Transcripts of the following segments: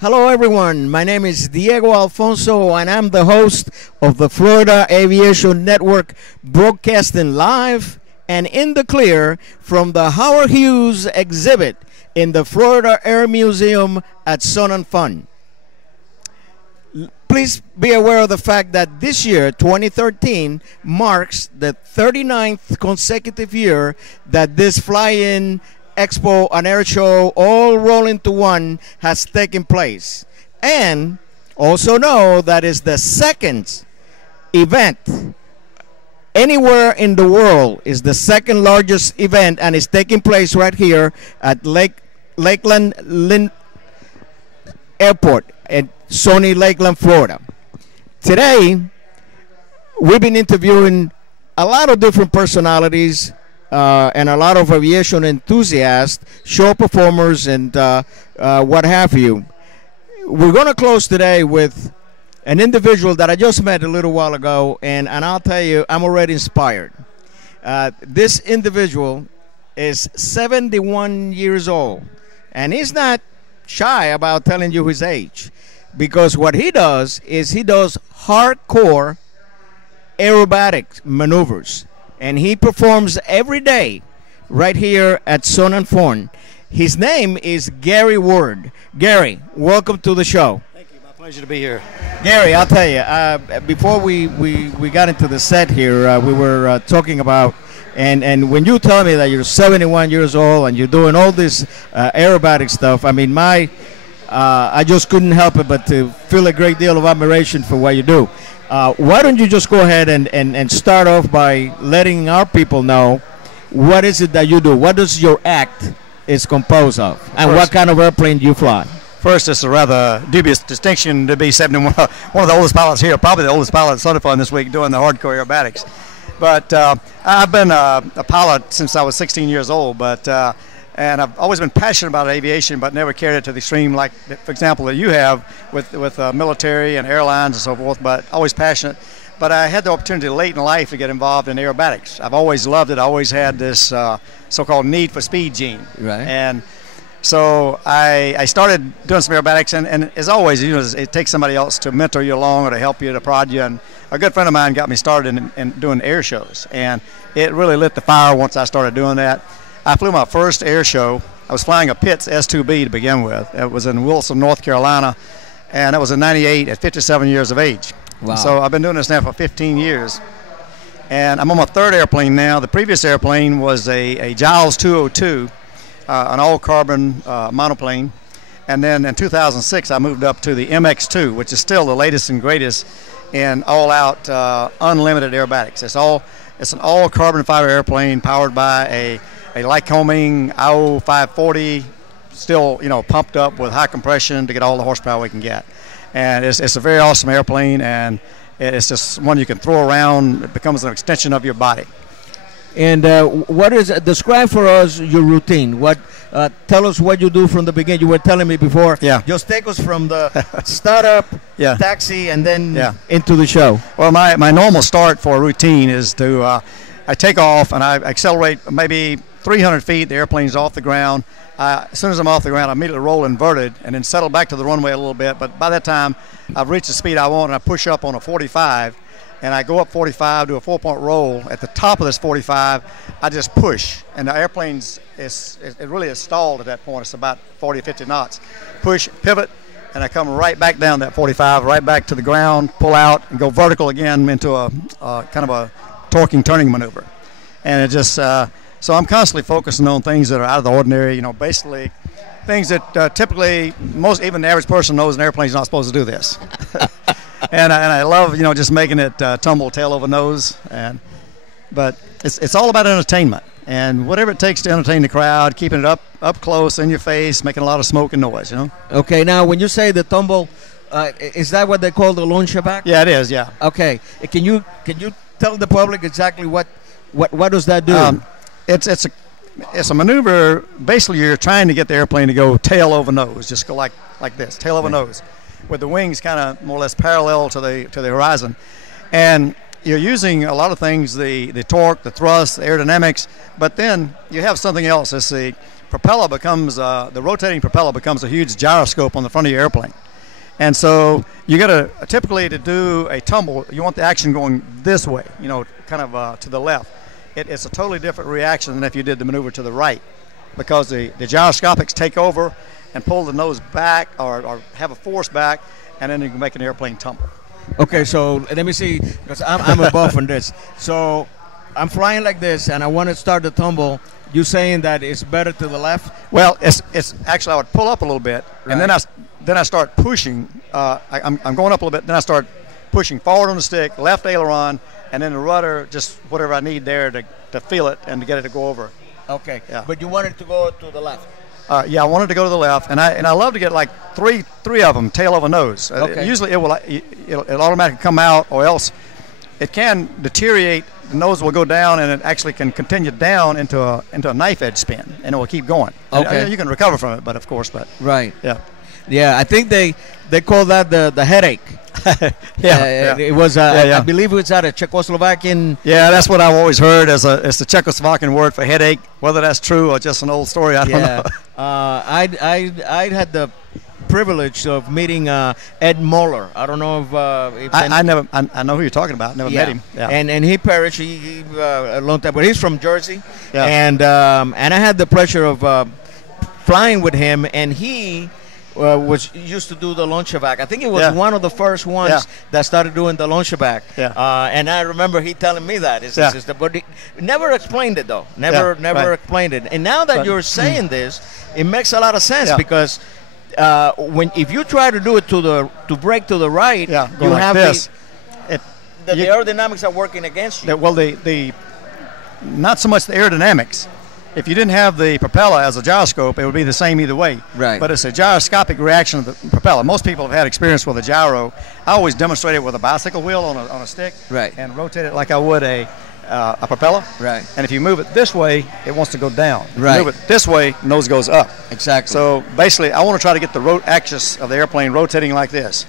Hello, everyone. My name is Diego Alfonso, and I'm the host of the Florida Aviation Network, broadcasting live and in the clear from the Howard Hughes exhibit in the Florida Air Museum at Sun and Fun. Please be aware of the fact that this year, 2013, marks the 39th consecutive year that this fly-in expo and air show all roll into one has taken place. And also know that is the second event anywhere in the world, is the second largest event, and is taking place right here at Lakeland Airport at Sony Lakeland, Florida. Today, we've been interviewing a lot of different personalities and a lot of aviation enthusiasts, show performers, and what have you. We're going to close today with an individual that I just met a little while ago, and I'll tell you, I'm already inspired. This individual is 71 years old, and he's not shy about telling you his age, because what he does is he does hardcore aerobatic maneuvers. And he performs every day right here at Sun and Fun. His name is Gary Ward. Gary, welcome to the show. Thank you. My pleasure to be here. Gary, I'll tell you, before we got into the set here, we were talking about, and when you tell me that you're 71 years old and you're doing all this aerobatic stuff, I mean, I just couldn't help it but to feel a great deal of admiration for what you do. Why don't you just go ahead and start off by letting our people know what is it that you do? What does your act is composed of? And what kind of airplane do you fly? First, it's a rather dubious distinction to be 71, one of the oldest pilots here, probably the oldest pilot at Sun and Fun this week doing the hardcore aerobatics. But I've been a pilot since I was 16 years old, and I've always been passionate about aviation, but never carried it to the extreme, like, for example, that you have with military and airlines and so forth, but always passionate. But I had the opportunity late in life to get involved in aerobatics. I've always loved it. I always had this so-called need for speed gene. Right. And so I started doing some aerobatics, and as always, you know, it takes somebody else to mentor you along or to help you, to prod you. And a good friend of mine got me started in doing air shows, and it really lit the fire once I started doing that. I flew my first air show. I was flying a Pitts S2B to begin with. It was in Wilson, North Carolina, and that was in '98 at 57 years of age. Wow. So I've been doing this now for 15 years. And I'm on my third airplane now. The previous airplane was a Giles 202, an all-carbon monoplane. And then in 2006, I moved up to the MX2, which is still the latest and greatest in all-out unlimited aerobatics. It's an all-carbon fiber airplane powered by a Lycoming IO 540, still, you know, pumped up with high compression to get all the horsepower we can get. And it's a very awesome airplane, and it's just one you can throw around. It becomes an extension of your body. And describe for us your routine. Tell us what you do from the beginning. You were telling me before. Yeah. Just take us from the startup, yeah, taxi, and then into the show. Well, my normal start for a routine is to I take off and I accelerate maybe 300 feet. The airplane's off the ground. As soon as I'm off the ground, I immediately roll inverted and then settle back to the runway a little bit. But by that time, I've reached the speed I want, and I push up on a 45, and I go up 45, do a 4-point roll. At the top of this 45, I just push, and the airplane's it really is stalled at that point. It's about 40 or 50 knots. Push, pivot, and I come right back down that 45, right back to the ground, pull out, and go vertical again into a kind of a torquing turning maneuver. And it just so I'm constantly focusing on things that are out of the ordinary, you know, basically things that typically even the average person knows an airplane's not supposed to do this. and I love, you know, just making it tumble tail over nose. But it's all about entertainment, and whatever it takes to entertain the crowd, keeping it up close in your face, making a lot of smoke and noise, you know. Okay, now when you say the tumble, is that what they call the launcher back? Yeah, it is. Yeah. Okay, can you tell the public exactly what does that do? It's a maneuver. Basically, you're trying to get the airplane to go tail over nose, just go like this, tail over nose, with the wings kind of more or less parallel to the horizon, and you're using a lot of things, the torque, the thrust, the aerodynamics, but then you have something else. It's propeller becomes the rotating propeller becomes a huge gyroscope on the front of your airplane. And so you got to typically to do a tumble, you want the action going this way, kind of to the left. It's a totally different reaction than if you did the maneuver to the right, because the gyroscopics take over and pull the nose back or have a force back, and then you can make an airplane tumble. Okay, so let me see, because I'm a buff on this. So I'm flying like this, and I want to start the tumble. You saying that it's better to the left? Well, it's actually I would pull up a little bit, right. And then I start pushing. I'm going up a little bit. Then I start pushing forward on the stick, left aileron, and then the rudder, just whatever I need there to feel it and to get it to go over. Okay. Yeah. But you want it to go to the left. Yeah, I wanted to go to the left, and I love to get like three of them, tail over nose. Okay. Usually it'll automatically come out, or else it can deteriorate. The nose will go down, and it actually can continue down into a knife edge spin, and it will keep going. Okay. And you can recover from it, but Right. Yeah. Yeah, I think they call that the headache. Yeah. It was I believe it was out of Czechoslovakian. Yeah, that's what I've always heard as the Czechoslovakian word for headache. Whether that's true or just an old story, I don't know. I had the privilege of meeting Ed Moeller. I don't know if I know who you're talking about. Never met him. Yeah. And he perished. He a long time, but he's from Jersey. Yeah. And I had the pleasure of flying with him, and he was used to do the launch-evac. I think it was one of the first ones that started doing the launch-evac. Yeah. And I remember he telling me that. But he never explained it, though. Never explained it. And now that you're saying this, it makes a lot of sense because if you try to do it to brake to the right, you like have this. The aerodynamics are working against you. Well, the not so much the aerodynamics. If you didn't have the propeller as a gyroscope, it would be the same either way. Right. But it's a gyroscopic reaction of the propeller. Most people have had experience with a gyro. I always demonstrate it with a bicycle wheel on a stick. Right. And rotate it like I would a propeller. Right. And if you move it this way, it wants to go down. If right. you move it this way, nose goes up. Exactly. So basically, I want to try to get the axis of the airplane rotating like this.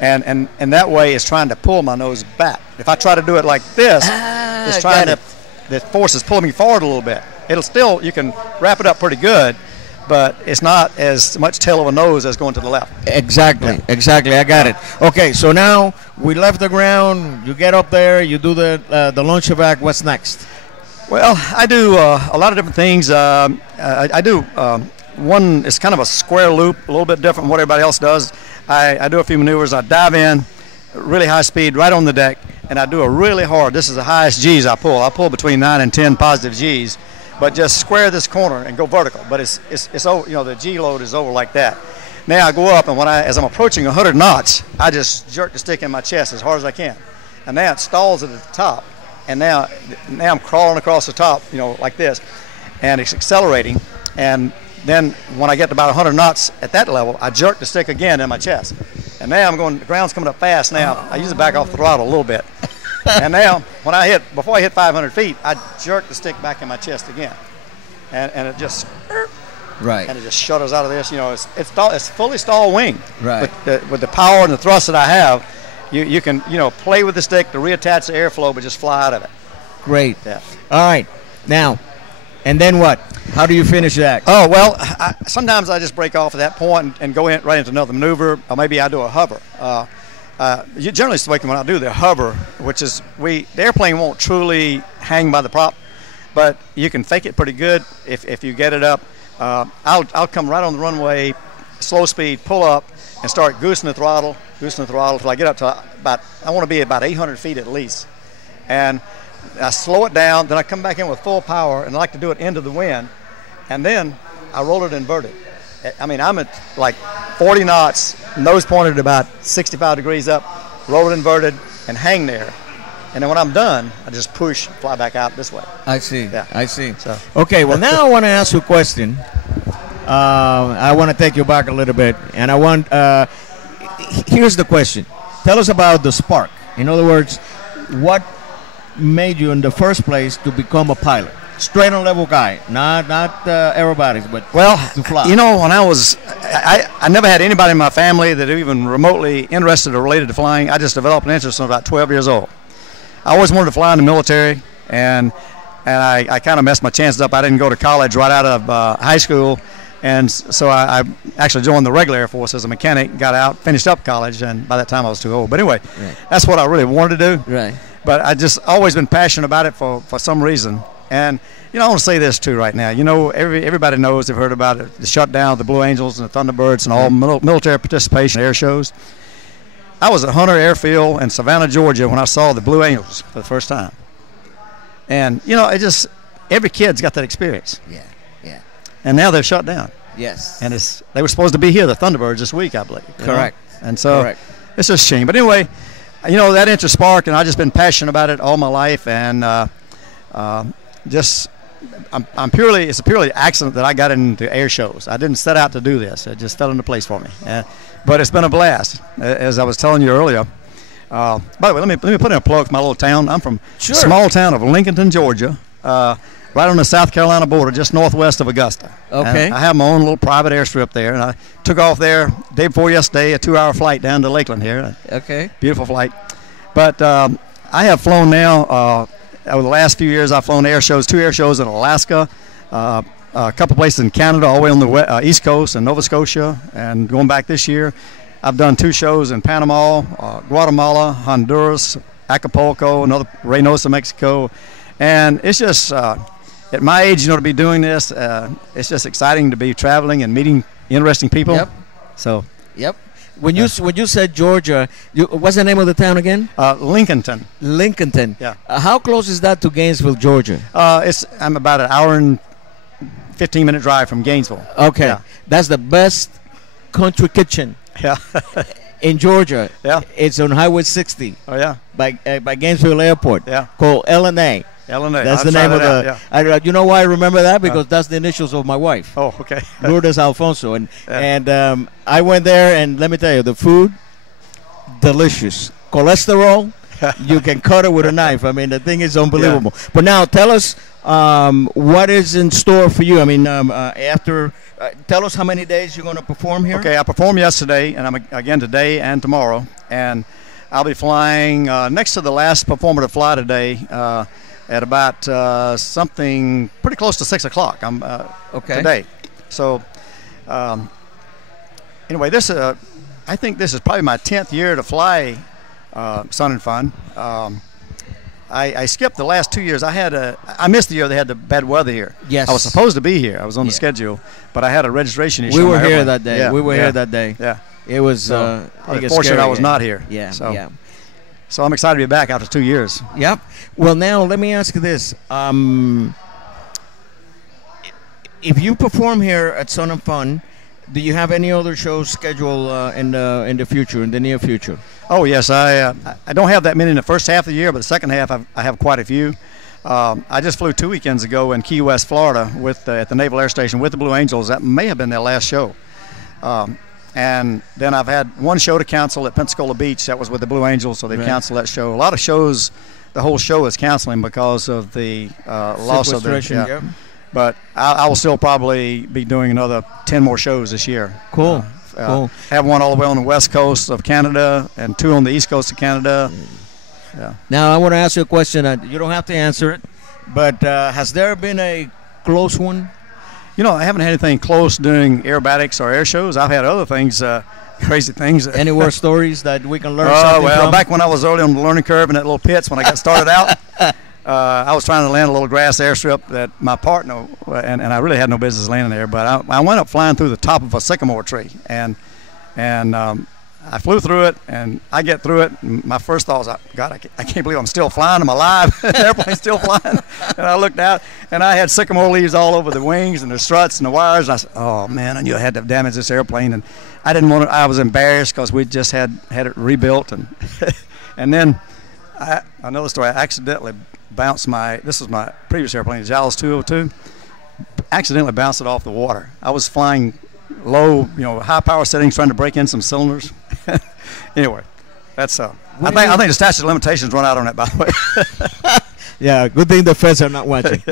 And that way, it's trying to pull my nose back. If I try to do it like this, it's trying to, the force is pulling me forward a little bit. It'll still, you can wrap it up pretty good, but it's not as much tail of a nose as going to the left. Exactly, exactly. I got it. Okay, so now we left the ground. You get up there. You do the launch evac. What's next? Well, I do a lot of different things. I do one is kind of a square loop, a little bit different from what everybody else does. I do a few maneuvers. I dive in, really high speed, right on the deck, and I do a really hard. This is the highest G's I pull. I pull between 9 and 10 positive G's. But just square this corner and go vertical. But it's over, the G load is over like that. Now I go up, and as I'm approaching 100 knots, I just jerk the stick in my chest as hard as I can. And now it stalls at the top, and now I'm crawling across the top, like this, and it's accelerating. And then when I get to about 100 knots at that level, I jerk the stick again in my chest. And now the ground's coming up fast now. I usually back off the throttle a little bit. And now, before I hit 500 feet, I jerk the stick back in my chest again, and it just, right, and it just shutters out of this. It's fully stall wing. Right. With the power and the thrust that I have, you can play with the stick to reattach the airflow, but just fly out of it. Great. Yeah. All right. Now, and then what? How do you finish that? Oh well, sometimes I just break off at that point and go right into another maneuver, or maybe I do a hover. Generally speaking, when I do the hover, which is the airplane won't truly hang by the prop, but you can fake it pretty good if you get it up. I'll come right on the runway, slow speed, pull up, and start goosing the throttle till I get up to I want to be about 800 feet at least. And I slow it down, then I come back in with full power, and I like to do it into the wind, and then I roll it inverted. I mean, I'm at like 40 knots, nose pointed at about 65 degrees up, roll it inverted, and hang there. And then when I'm done, I just push, fly back out this way. I see. Yeah. I see. So. Okay, well, now I want to ask you a question. I want to take you back a little bit. And here's the question. Tell us about the spark. In other words, what made you in the first place to become a pilot? Straight on level guy, not aerobatics, but to fly. When I never had anybody in my family that even remotely interested or related to flying. I just developed an interest when I was about 12 years old. I always wanted to fly in the military, and and I kind of messed my chances up. I didn't go to college right out of high school, and so I actually joined the regular Air Force as a mechanic, got out, finished up college, and by that time I was too old. But anyway, that's what I really wanted to do. Right. But I just always been passionate about it for some reason. And, I want to say this, too, right now. Everybody knows, they've heard about it, the shutdown of the Blue Angels and the Thunderbirds and all military participation air shows. I was at Hunter Airfield in Savannah, Georgia, when I saw the Blue Angels for the first time. And, every kid's got that experience. Yeah, yeah. And now they're shut down. Yes. And they were supposed to be here, the Thunderbirds, this week, I believe. Correct. And so it's just a shame. But anyway, that interest sparked, and I've just been passionate about it all my life. And it's a purely accident that I got into air shows. I didn't set out to do this. It just fell into place for me. But it's been a blast, as I was telling you earlier. By the way, let me put in a plug for my little town. I'm from a small town of Lincolnton, Georgia, right on the South Carolina border, just northwest of Augusta. Okay. And I have my own little private airstrip there, and I took off there day before yesterday, a 2-hour flight down to Lakeland here. Okay. Beautiful flight. But I have flown now, over the last few years, I've flown 2 air shows in Alaska, a couple places in Canada, all the way on the East Coast and Nova Scotia, and going back this year, I've done 2 shows in Panama, Guatemala, Honduras, Acapulco, Reynosa, Mexico, and it's just at my age, to be doing this, it's just exciting to be traveling and meeting interesting people. Yep. So. Yep. When you said Georgia, what's the name of the town again? Lincolnton. Lincolnton. Yeah. How close is that to Gainesville, Georgia? I'm about an hour and 15-minute drive from Gainesville. Okay. Yeah. That's the best country kitchen. Yeah. In Georgia. Yeah. It's on Highway 60. Oh yeah. By Gainesville Airport. Yeah. Called L&A. L&A. That's the name of the. Yeah. You know why I remember that? Because that's the initials of my wife. Oh, okay. Lourdes Alfonso, and I went there, and let me tell you, the food, delicious. Cholesterol, you can cut it with a knife. I mean, the thing is unbelievable. Yeah. But now, tell us what is in store for you. I mean, tell us how many days you're going to perform here. Okay, I performed yesterday, and I'm again today and tomorrow, and I'll be flying next to the last performer to fly today. At about something pretty close to 6 o'clock. Today. So anyway, I think this is probably my 10th year to fly Sun and Fun. I skipped the last 2 years. I missed the year they had the bad weather here. Yes. I was supposed to be here. I was on the schedule, but I had a registration issue. We were here that day. Yeah. We were here that day. Yeah. It was fortunate I was not here. Yeah. So. Yeah. So I'm excited to be back after 2 years. Yep. Well, now let me ask you this: if you perform here at Sun and Fun, do you have any other shows scheduled in the future, in the near future? Oh yes, I don't have that many in the first half of the year, but the second half I have quite a few. I just flew 2 weekends ago in Key West, Florida, at the Naval Air Station with the Blue Angels. That may have been their last show. And then I've had one show to cancel at Pensacola Beach. That was with the Blue Angels, so they've canceled that show. A lot of shows, the whole show is canceling because of the loss of the. Yeah. But I will still probably be doing another 10 more shows this year. Cool. Cool. Have one all the way on the west coast of Canada and 2 on the east coast of Canada. Yeah. Now I want to ask you a question. You don't have to answer it, but has there been a close one? I haven't had anything close doing aerobatics or air shows. I've had other things, crazy things. Any war stories that we can learn something from? Back when I was early on the learning curve in that little pits when I got started out, I was trying to land a little grass airstrip that my partner, and I really had no business landing there, but I went up flying through the top of a sycamore tree, and I flew through it, and I get through it, and my first thought was, God, I can't believe I'm still flying. I'm alive. The airplane's still flying. And I looked out, and I had sycamore leaves all over the wings and the struts and the wires. And I said, oh, man, I knew I had to damage this airplane. And I didn't want to. I was embarrassed because we just had it rebuilt. And then another story, I accidentally bounced this was my previous airplane, the JALS 202, accidentally bounced it off the water. I was flying low, high power settings, trying to break in some cylinders. Anyway, that's I think the statute of limitations run out on that, by the way. Yeah, good thing the feds are not watching.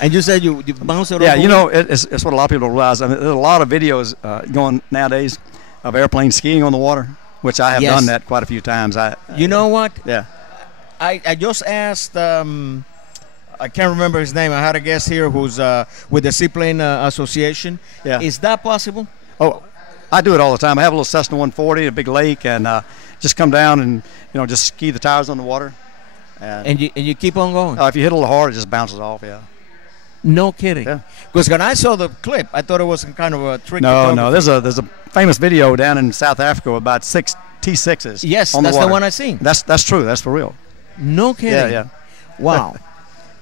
And you said you bounced it off. Yeah, it's what a lot of people don't realize. I mean, there's a lot of videos going nowadays of airplanes skiing on the water, which I have done that quite a few times. You know what? Yeah. I just asked I can't remember his name. I had a guest here who's with the Seaplane Association. Yeah. Is that possible? Oh, I do it all the time. I have a little Cessna 140, a big lake, and just come down and just ski the tires on the water. And you keep on going. If you hit a little hard, it just bounces off. Yeah. No kidding. Yeah. Because when I saw the clip, I thought it was some kind of a trick. No. There's a famous video down in South Africa about 6 T6s. Yes, on that's the the water. one I seen. That's true. That's for real. No kidding. Yeah. Wow.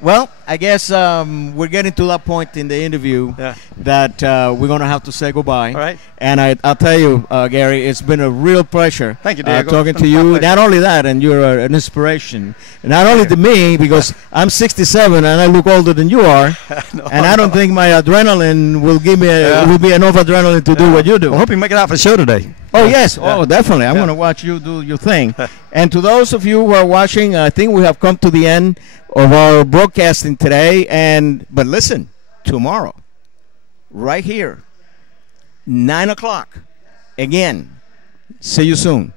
Well, I guess we're getting to that point in the interview that we're going to have to say goodbye. All right. And I'll tell you, Gary, it's been a real pleasure. Thank you, Diego. Talking to you. Not only that, and you're an inspiration. Not only to me, because I'm 67 and I look older than you are, and I don't think my adrenaline will give me will be enough adrenaline to do what you do. I hope you make it out for the show today. Oh, yes. Oh, definitely. I'm going to watch you do your thing. And to those of you who are watching, I think we have come to the end of our broadcasting today. But listen, tomorrow, right here, 9 o'clock, again. See you soon.